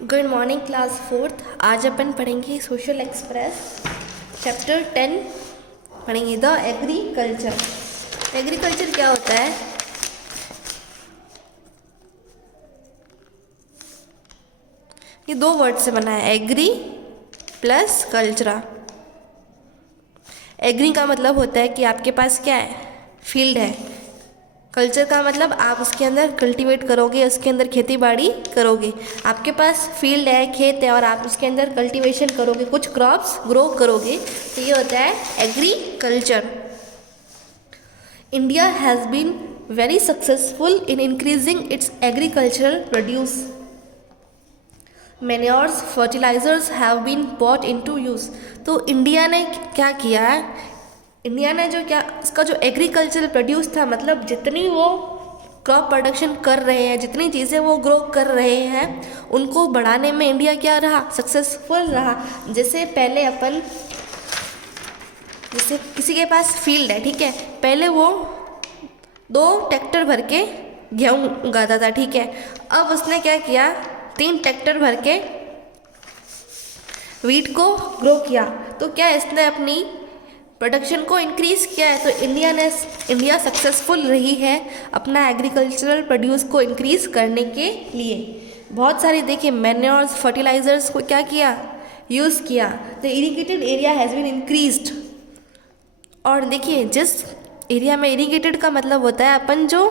Good morning class fourth. आज अपन पढ़ेंगे social express chapter 10 पढ़ेंगे द एग्रीकल्चर। एग्रीकल्चर क्या होता है? ये दो वर्ड से बना है, एग्री प्लस कल्चरा। एग्री का मतलब होता है कि आपके पास क्या है, फील्ड है। कल्चर का मतलब आप उसके अंदर कल्टीवेट करोगे, उसके अंदर खेती बाड़ी करोगे। आपके पास फील्ड है, खेत है और आप उसके अंदर कल्टीवेशन करोगे, कुछ क्रॉप्स ग्रो करोगे, तो ये होता है agriculture. India has been very successful in increasing its agricultural produce. Manures fertilizers have been bought into use. तो इंडिया ने क्या किया है, इंडिया ने जो क्या इसका जो एग्रीकल्चरल प्रोड्यूस था, मतलब जितनी वो क्रॉप प्रोडक्शन कर रहे हैं, जितनी चीज़ें वो ग्रो कर रहे हैं, उनको बढ़ाने में इंडिया क्या रहा, सक्सेसफुल रहा। जैसे पहले अपन, जैसे किसी के पास फील्ड है, ठीक है, पहले वो 2 ट्रैक्टर भर के गेहूँ उगाता था, ठीक है। अब उसने क्या किया, 3 ट्रैक्टर भर के वीट को ग्रो किया। तो क्या इसने अपनी प्रोडक्शन को इंक्रीज़ किया है। तो इंडिया सक्सेसफुल रही है अपना एग्रीकल्चरल प्रोड्यूस को इंक्रीज़ करने के लिए। बहुत सारे देखिए मैन्योर्स फर्टिलाइजर्स को क्या किया, यूज़ किया। The irrigated area has been increased. और देखिए जिस एरिया में इरिगेटेड का मतलब होता है अपन जो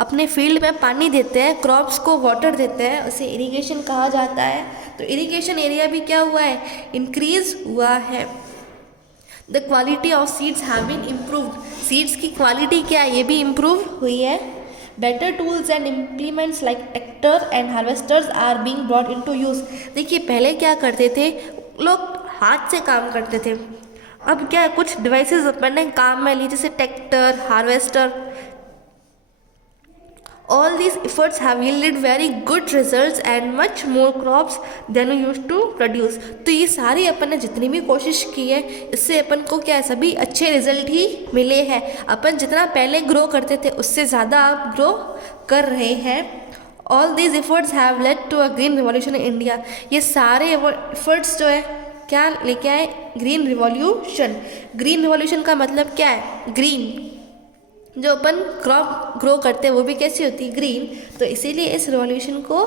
अपने फील्ड में पानी देते हैं, क्रॉप्स को वाटर देते हैं, उसे इरिगेशन कहा जाता है। तो इरिगेशन एरिया भी क्या हुआ है, इंक्रीज हुआ है। The quality of seeds have been improved. Seeds की क्वालिटी क्या है, ये भी इम्प्रूव हुई है। Better tools and implements like tractor and harvesters are being brought into use. देखिए पहले क्या करते थे लोग, हाथ से काम करते थे। अब क्या है, कुछ डिवाइसेस अपन ने काम में ली, जैसे tractor, harvester. All these efforts have yielded very good results and much more crops than we used to produce। तो ये सारी अपन ने जितनी भी कोशिश की है, इससे अपन को क्या है, सभी अच्छे रिजल्ट ही मिले हैं। अपन जितना पहले ग्रो करते थे उससे ज़्यादा आप ग्रो कर रहे हैं। All these efforts have led to a green revolution in India। ये सारे एफर्ट्स जो है क्या लेके आए, ग्रीन रिवॉल्यूशन। ग्रीन रिवॉल्यूशन का मतलब क्या है, ग्रीन। जो अपन क्रॉप ग्रो करते हैं वो भी कैसी होती है, ग्रीन। तो इसीलिए इस रिवॉल्यूशन को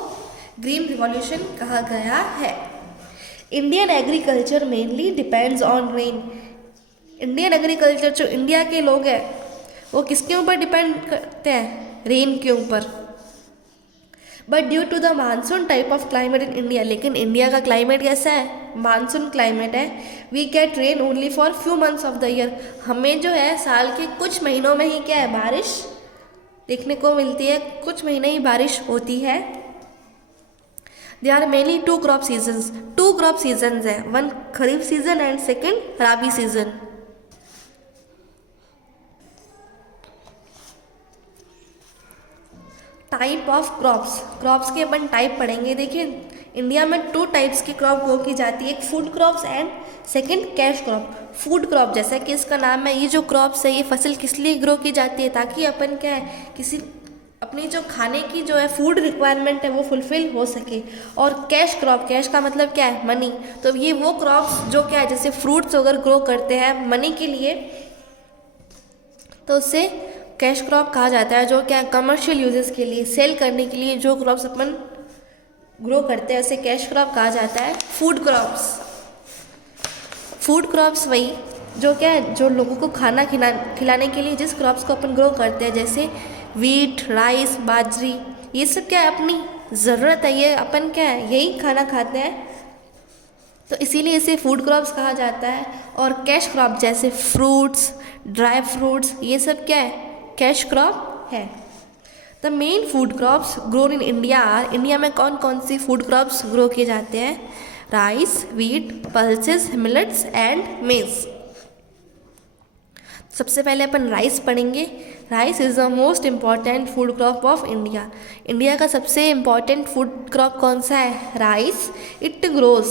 ग्रीन रिवॉल्यूशन कहा गया है। Indian agriculture mainly depends on rain. Indian agriculture, जो इंडिया के लोग हैं वो किसके ऊपर डिपेंड करते हैं, रेन के ऊपर। But due to the monsoon type of climate in India, लेकिन इंडिया का क्लाइमेट कैसा है, मानसून क्लाइमेट है। We get rain only for few months of the year. हमें जो है साल के कुछ महीनों में ही क्या है, बारिश देखने को मिलती है, कुछ महीने ही बारिश होती है। They are mainly 2 crop seasons. 2 crop seasons है, 1 kharif season and 2 rabi season. Type of crops, crops के अपन टाइप पढ़ेंगे। देखिए इंडिया में 2 टाइप्स की क्रॉप ग्रो की जाती है, एक food crops and second cash crop. Food crop जैसा कि इसका नाम है, ये जो क्रॉप्स है ये फसल किस लिए ग्रो की जाती है, ताकि अपन क्या है, किसी अपनी जो खाने की जो है फूड रिक्वायरमेंट है वो फुलफिल हो सके। और कैश क्रॉप, कैश का मतलब क्या है, मनी। तो ये वो क्रॉप्स जो क्या है, जैसे फ्रूट्स अगर ग्रो करते हैं मनी के लिए, तो उससे कैश क्रॉप कहा जाता है। जो क्या कमर्शियल यूजेस के लिए, सेल करने के लिए जो क्रॉप्स अपन ग्रो करते हैं उसे कैश क्रॉप कहा जाता है। फूड क्रॉप्स, फूड क्रॉप्स वही जो क्या है, जो लोगों को खाना खिलाने के लिए जिस क्रॉप्स को अपन ग्रो करते हैं, जैसे वीट, राइस, बाजरी, ये सब क्या है अपनी ज़रूरत है, ये अपन क्या है यही खाना खाते हैं, तो इसीलिए इसे फूड क्रॉप्स कहा जाता है। और कैश क्रॉप जैसे फ्रूट्स, ड्राई फ्रूट्स, ये सब क्या है, कैश क्रॉप है। The main food crops grown in India are, India में कौन कौन सी फूड क्रॉप्स ग्रो किए जाते हैं, rice, wheat, pulses, millets and मेज। सबसे पहले अपन राइस पढ़ेंगे। Rice is the most important food crop of India. India का सबसे इम्पॉर्टेंट फूड क्रॉप कौन सा है, rice. It grows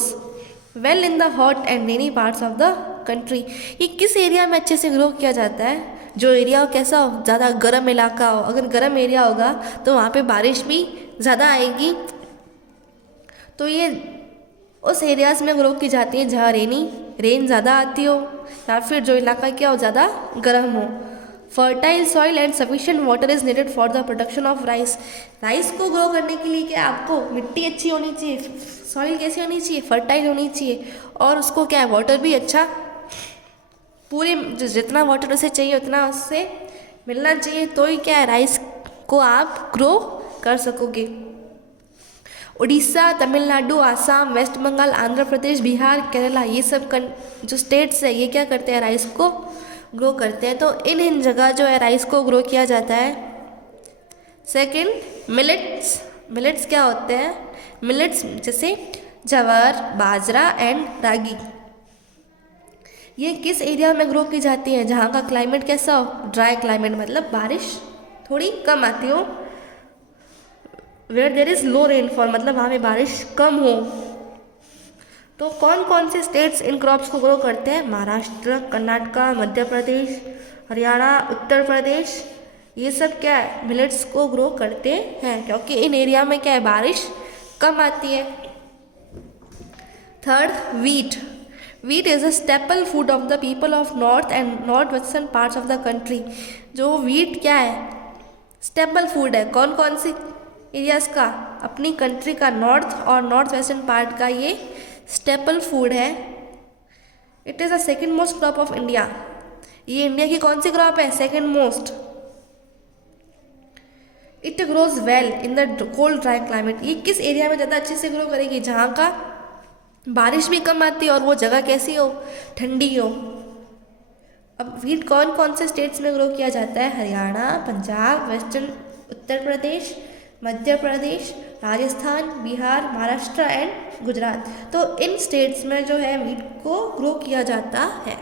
well in the hot and rainy parts of the country. ये किस एरिया में अच्छे से ग्रो किया जाता है, जो एरिया कैसा हो, ज़्यादा गर्म इलाका हो। अगर गर्म एरिया होगा तो वहाँ पे बारिश भी ज़्यादा आएगी, तो ये उस एरियाज़ में ग्रो की जाती है जहाँ रेन ज़्यादा आती हो या फिर जो इलाका क्या हो ज़्यादा गर्म हो। Fertile soil and sufficient water is needed for the production of rice. Rice को ग्रो करने के लिए क्या आपको मिट्टी अच्छी होनी चाहिए, सॉइल कैसी होनी चाहिए, फर्टाइल होनी चाहिए, और उसको क्या है वाटर भी अच्छा, पूरे जितना वाटर उसे चाहिए उतना उससे मिलना चाहिए, तो ही क्या है राइस को आप ग्रो कर सकोगे। उड़ीसा, तमिलनाडु, आसाम, वेस्ट बंगाल, आंध्र प्रदेश, बिहार, केरला, ये सब जो स्टेट्स है ये क्या करते हैं राइस को ग्रो करते हैं। तो इन जगह जो है राइस को ग्रो किया जाता है। सेकंड, मिलेट्स क्या होते हैं? मिलेट्स जैसे ज्वार, बाजरा एंड रागी, ये किस एरिया में ग्रो की जाती है? जहाँ का क्लाइमेट कैसा हो? ड्राई क्लाइमेट, मतलब बारिश थोड़ी कम आती हो। Where there is low rainfall, मतलब वहाँ पे बारिश कम हो। तो कौन कौन से स्टेट्स इन क्रॉप्स को ग्रो करते हैं? महाराष्ट्र, कर्नाटका, मध्य प्रदेश, हरियाणा, उत्तर प्रदेश, ये सब क्या है मिलेट्स को ग्रो करते हैं, क्योंकि इन एरिया में क्या है बारिश कम आती है। Third, wheat is a staple food of the people of north and north western parts of the country. जो वीट क्या है स्टेपल फूड है, कौन कौन से एरियाज़ का? अपनी कंट्री का नॉर्थ और नॉर्थ वेस्टर्न पार्ट का ये स्टेपल फूड है। It is the second most crop of India. ये इंडिया की कौन सी क्रॉप है? Second most. It grows well in the cold dry climate. ये किस एरिया में ज़्यादा अच्छे से ग्रो करेगी? जहाँ का बारिश भी कम आती है और वो जगह कैसी हो? ठंडी हो। अब वीट कौन कौन से स्टेट्स में ग्रो किया जाता है? Haryana, Punjab, western Uttar Pradesh, Madhya Pradesh, Rajasthan, Bihar, Maharashtra and Gujarat. तो इन स्टेट्स में जो है वीट को ग्रो किया जाता है।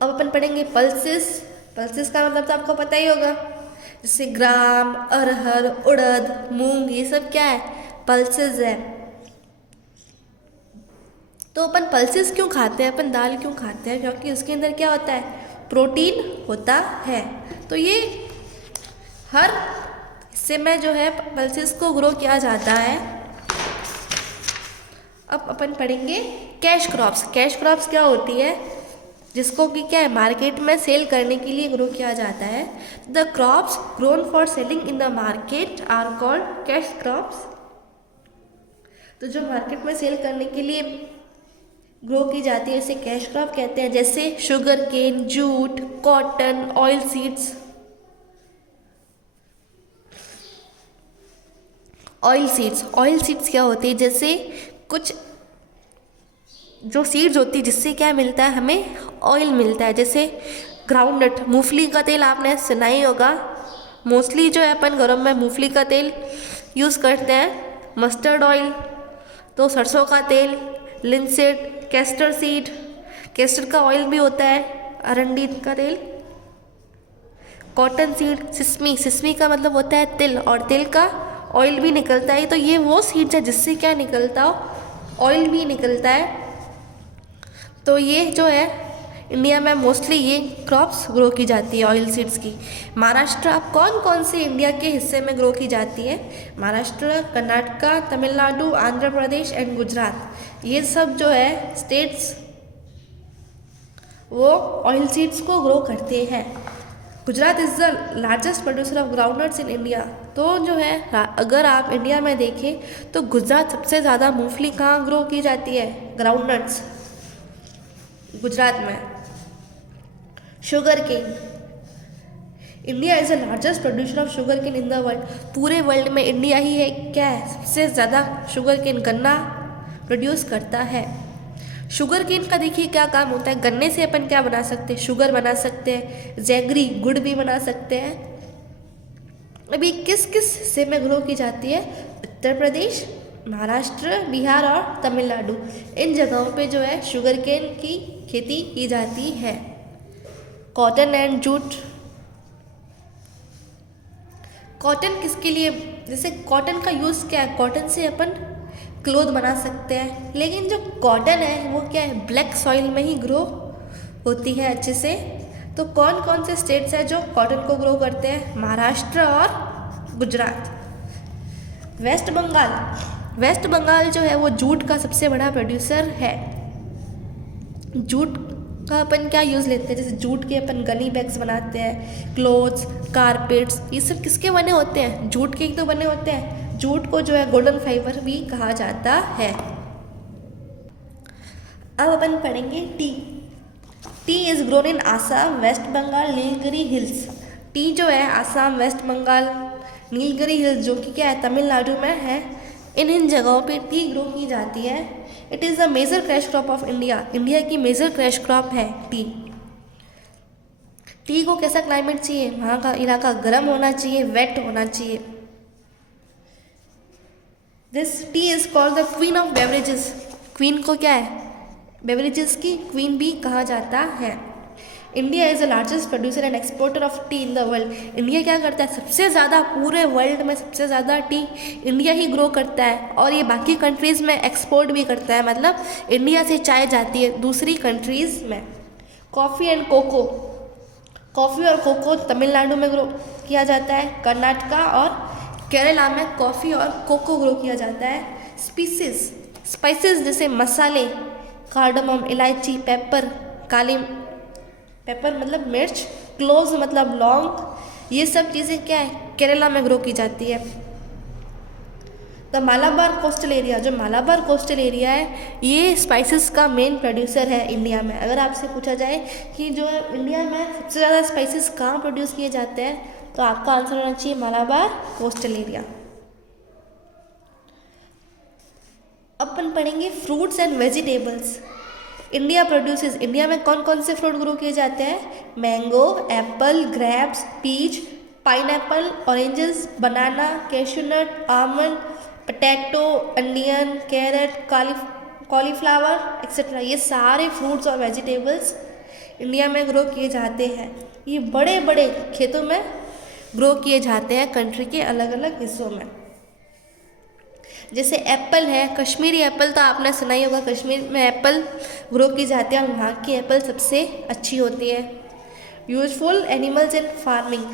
अब अपन पढ़ेंगे पल्सेस। पल्सेस का मतलब तो आपको पता ही होगा, जैसे ग्राम, अरहर, उड़द, मूंग, ये सब क्या है पल्सेस है। तो अपन पल्सेस क्यों खाते हैं, अपन दाल क्यों खाते हैं? क्योंकि उसके अंदर क्या होता है प्रोटीन होता है। तो ये हर हिस्से में जो है पल्सेस को ग्रो किया जाता है। अब अपन पढ़ेंगे कैश क्रॉप्स। कैश क्रॉप्स क्या होती है? जिसको कि क्या है मार्केट में सेल करने के लिए ग्रो किया जाता है। The crops grown for selling in the market are called cash crops. तो जो मार्केट में सेल करने के लिए ग्रो की जाती है उसे कैश क्रॉप कहते हैं। जैसे sugarcane, jute, cotton, oil seeds. Oil seeds क्या होती है? जैसे कुछ जो सीड्स होती है जिससे क्या मिलता है हमें ऑयल मिलता है। जैसे ग्राउंडनट, मूंगफली का तेल आपने सुना ही होगा। मोस्टली जो है अपन घरों में मूंगफली का तेल यूज़ करते हैं। मस्टर्ड ऑयल, तो सरसों का तेल, लिंसेड, कैस्टर सीड, कैस्टर का ऑयल भी होता है, अरंडी का तेल। कॉटन सीड, सिसमी का मतलब होता है तिल, और तिल का ऑयल भी निकलता है। तो ये वो सीड्स है जिससे क्या निकलता हो ऑयल भी निकलता है। तो ये जो है इंडिया में मोस्टली ये क्रॉप्स ग्रो की जाती है ऑयल सीड्स की। महाराष्ट्र, अब कौन कौन से इंडिया के हिस्से में ग्रो की जाती है? महाराष्ट्र, कर्नाटका, तमिलनाडु, आंध्र प्रदेश एंड गुजरात, ये सब जो है स्टेट्स वो ऑयल सीड्स को ग्रो करते हैं। Gujarat is the largest producer of groundnuts in India. तो जो है अगर आप इंडिया में देखें तो गुजरात सबसे ज़्यादा मूंगफली कहाँ ग्रो की जाती है? ग्राउंडनट्स, गुजरात में। Sugarcane, India is the largest producer of sugarcane in the world. पूरे वर्ल्ड में इंडिया ही है क्या है सबसे ज़्यादा शुगर केन, गन्ना प्रोड्यूस करता है। शुगर केन का देखिए क्या काम होता है। गन्ने से अपन क्या बना सकते हैं? शुगर बना सकते हैं, जैगरी गुड़ भी बना सकते हैं। अभी किस किस हिस्से में ग्रो की जाती है? उत्तर प्रदेश, महाराष्ट्र, बिहार और तमिलनाडु, इन जगहों पे जो है शुगर केन की खेती की जाती है। कॉटन एंड जूट, कॉटन किसके लिए? जैसे कॉटन का यूज़ क्या है? कॉटन से अपन क्लोथ बना सकते हैं। लेकिन जो कॉटन है वो क्या है ब्लैक सॉइल में ही ग्रो होती है अच्छे से। तो कौन कौन से स्टेट्स हैं जो कॉटन को ग्रो करते हैं? महाराष्ट्र और गुजरात। वेस्ट बंगाल, वेस्ट बंगाल जो है वो जूट का सबसे बड़ा प्रोड्यूसर है। जूट का अपन क्या यूज़ लेते हैं, जैसे जूट के अपन गनी बैग्स बनाते हैं, क्लोथ्स, कारपेट्स, ये सब किसके बने होते हैं, जूट के ही तो बने होते हैं। जूट को जो है गोल्डन फाइबर भी कहा जाता है। अब अपन पढ़ेंगे tea. Tea is grown in Assam, West Bengal, Nilgiri hills. Tea जो है आसाम, वेस्ट बंगाल, नीलगिरी हिल्स जो कि क्या है तमिलनाडु में है, इन जगहों पे टी ग्रो की जाती है। It is the major cash crop of India. India की मेजर कैश क्रॉप है टी। टी को कैसा क्लाइमेट चाहिए, वहाँ का इलाका गर्म होना चाहिए, वेट होना चाहिए। This T is called the queen of beverages. Queen को क्या है, बेवरेजेस की क्वीन भी कहा जाता है। India is the largest producer and exporter of T in the world. India क्या करता है, सबसे ज़्यादा पूरे वर्ल्ड में सबसे ज़्यादा टी इंडिया ही ग्रो करता है, और ये बाकी कंट्रीज़ में एक्सपोर्ट भी करता है, मतलब इंडिया से चाय जाती है दूसरी कंट्रीज़ में। Coffee and cocoa. कॉफ़ी और कोको तमिलनाडु में ग्रो किया जाता है, कर्नाटका और केरला में कॉफ़ी और कोको ग्रो किया जाता है। स्पाइसेस जैसे मसाले, कार्डमम, इलायची, पेपर, काली पेपर मतलब मिर्च, क्लोव्स मतलब लौंग, ये सब चीज़ें क्या है केरला में ग्रो की जाती है। द मालाबार कोस्टल एरिया, जो मालाबार कोस्टल एरिया है ये स्पाइसेस का मेन प्रोड्यूसर है इंडिया में। अगर आपसे पूछा जाए कि जो है इंडिया में सबसे ज़्यादा स्पाइसेस कहाँ प्रोड्यूस किए जाते हैं, तो आपका आंसर होना चाहिए मालाबार कोस्टल एरिया। अपन पढ़ेंगे fruits and vegetables. India produces, India में कौन कौन से फ्रूट ग्रो किए जाते हैं, mango, apple, grapes, peach, pineapple, oranges, banana, cashew nut, almond, potato, onion, carrot, cauliflower etcetera. ये सारे फ्रूट्स और वेजिटेबल्स इंडिया में ग्रो किए जाते हैं। ये बड़े बड़े खेतों में ग्रो किए जाते हैं कंट्री के अलग अलग हिस्सों में। जैसे एप्पल है, कश्मीरी एप्पल तो आपने सुना ही होगा, कश्मीर में एप्पल ग्रो की जाती है और वहाँ की एप्पल सबसे अच्छी होती है। Useful animals in farming.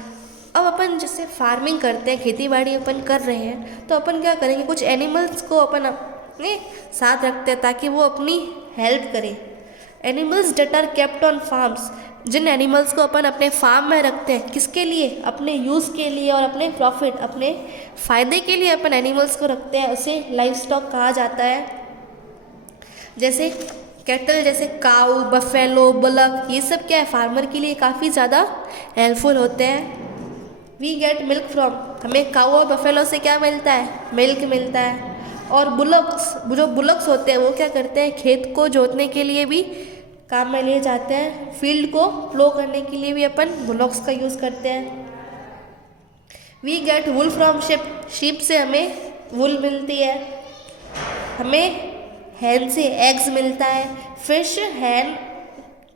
अब अपन जैसे फार्मिंग करते हैं, खेती बाड़ी अपन कर रहे हैं, तो अपन क्या करेंगे, कुछ एनिमल्स को अपन अपने साथ रखते हैं ताकि वो अपनी हेल्प करें। Animals that are kept on farms. जिन एनिमल्स को अपन अपने फार्म में रखते हैं, किसके लिए, अपने यूज़ के लिए और अपने प्रॉफिट, अपने फ़ायदे के लिए अपन एनिमल्स को रखते हैं, उसे लाइव स्टॉक कहा जाता है। जैसे कैटल, जैसे काऊ, बफेलो, बुलक, ये सब क्या है फार्मर के लिए काफ़ी ज़्यादा हेल्पफुल होते हैं। वी गेट मिल्क फ्रॉम, हमें काऊ और बफेलो से क्या मिलता है, मिल्क मिलता है। और बुलक्स, जो बुलक्स होते हैं वो क्या करते हैं, खेत को जोतने के लिए भी काम में लिए जाते हैं। फील्ड को प्लो करने के लिए भी अपन बुलॉक्स का यूज़ करते हैं। We get wool from ship, sheep से हमें वुल मिलती है। हमें हैन से एग्स मिलता है। फिश, हैन,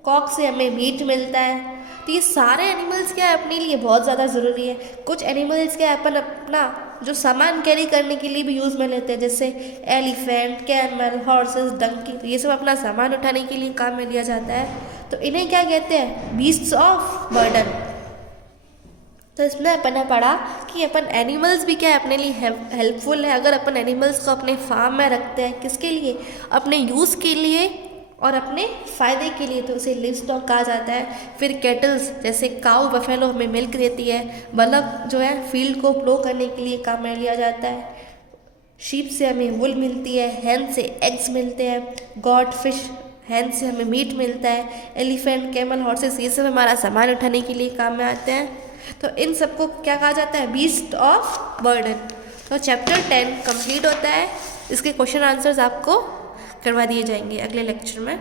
कॉक से हमें मीट मिलता है। तो ये सारे एनिमल्स क्या है अपने लिए बहुत ज़्यादा ज़रूरी है। कुछ एनिमल्स क्या है अपन अपना जो सामान कैरी करने के लिए भी यूज़ में लेते हैं, जैसे एलिफेंट, कैमल, हॉर्सेस, डंकी, तो ये सब अपना सामान उठाने के लिए काम में लिया जाता है। तो इन्हें क्या कहते हैं, बीस्ट्स ऑफ बर्डन। तो इसमें अपन ने पढ़ा कि अपन एनिमल्स भी क्या है अपने लिए हेल्पफुल है। अगर अपन एनिमल्स को अपने फार्म में रखते हैं, किसके लिए, अपने यूज़ के लिए और अपने फ़ायदे के लिए, तो उसे लिव स्टॉक कहा जाता है। फिर कैटल्स जैसे काऊ, बफेलो हमें मिल्क देती है। बलक जो है फील्ड को प्लो करने के लिए काम में लिया जाता है। शीप से हमें वुल मिलती है। हैन से एग्स मिलते हैं। गॉट, फिश, हैन से हमें मीट मिलता है। एलिफेंट, कैमल, हॉर्सेस, ये सब हमारा सामान उठाने के लिए काम में आते हैं। तो इन सबको क्या कहा जाता है, बीस्ट ऑफ बर्डन। तो चैप्टर 10 कंप्लीट होता है। इसके क्वेश्चन आंसर्स आपको करवा दिए जाएंगे अगले लेक्चर में।